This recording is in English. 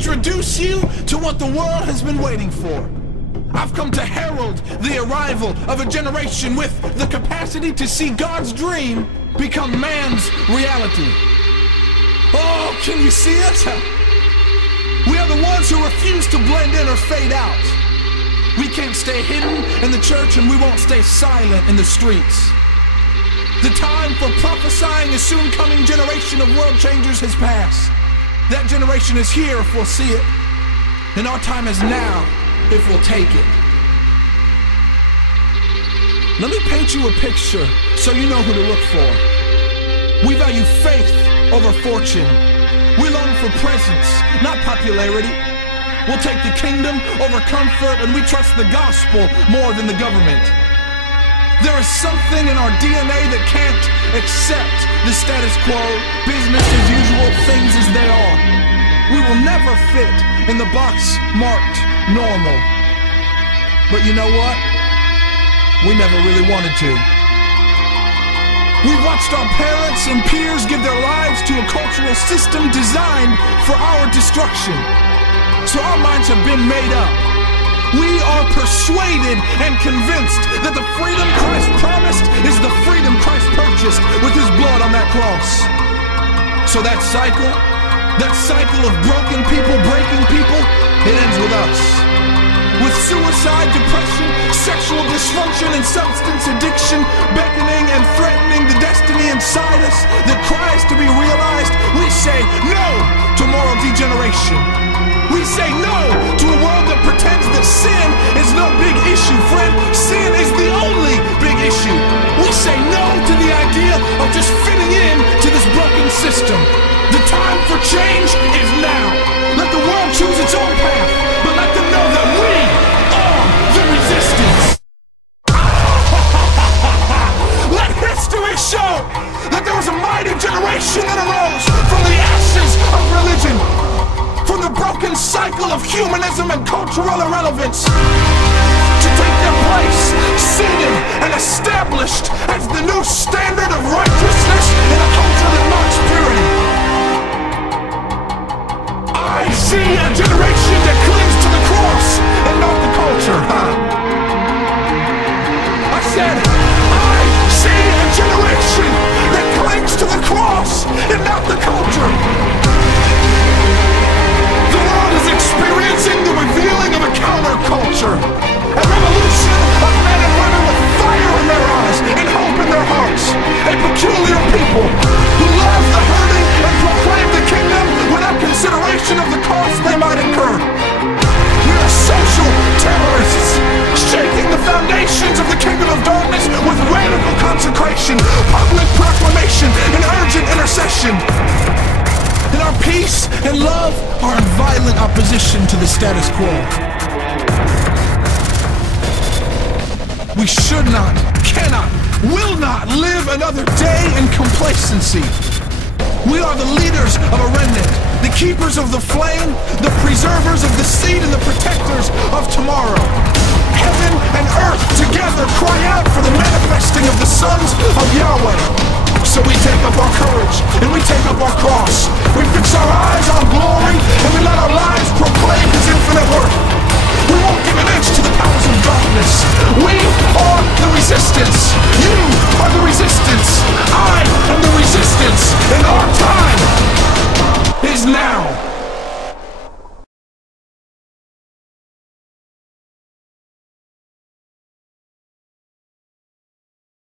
introduce you to what the world has been waiting for. I've come to herald the arrival of a generation with the capacity to see God's dream become man's reality. Oh, can you see us? We are the ones who refuse to blend in or fade out. We can't stay hidden in the church, and we won't stay silent in the streets. The time for prophesying a soon-coming generation of world changers has passed. That generation is here if we'll see it, and our time is now if we'll take it. Let me paint you a picture so you know who to look for. We value faith over fortune. We long for presence, not popularity. We'll take the kingdom over comfort, and we trust the gospel more than the government. There is something in our DNA that can't accept the status quo, business as usual, things as they are. We will never fit in the box marked normal. But you know what? We never really wanted to. We've watched our parents and peers give their lives to a cultural system designed for our destruction. So our minds have been made up. We are persuaded and convinced that the freedom Christ promised is the freedom Christ purchased with his blood on that cross. So that cycle of broken people breaking people, it ends with us. With suicide, depression, sexual dysfunction, and substance addiction beckoning and threatening the destiny inside us that cries to be realized, we say no to moral degeneration. We say no to a world that pretends that sin is no big issue, friend. Sin is the only big issue. We say no to the idea of just fitting in to this broken system. The time for change is now. Let the world choose its own path, but let them know that we are the resistance. Let history show that there was a mighty generation that arose from the ashes of religion, from the broken cycle of humanism and cultural irrelevance, to take their place, seated and established as the new standard of righteousness in a culture that mocks purity. I see a generation that clings to the cross and not the culture. I said, I see a generation that clings to the cross and not the culture. The world is experiencing the revealing of a counterculture, a revolution of men and women with fire in their eyes and hope in their hearts, a peculiar people who love the hurting and proclaim the kingdom without consideration of the cost they might incur. We are social terrorists, shaking the foundations of the kingdom of darkness with radical consecration, public proclamation, and urgent intercession. And our peace and love are in violent opposition to the status quo. We should not, cannot, will not live another day in complacency. We are the leaders of a remnant, the keepers of the flame, the preservers of the seed, and the protectors of tomorrow. Heaven and earth together cry out for the manifesting of the sons of Yahweh. So we take up our courage, and we take up our cross. We fix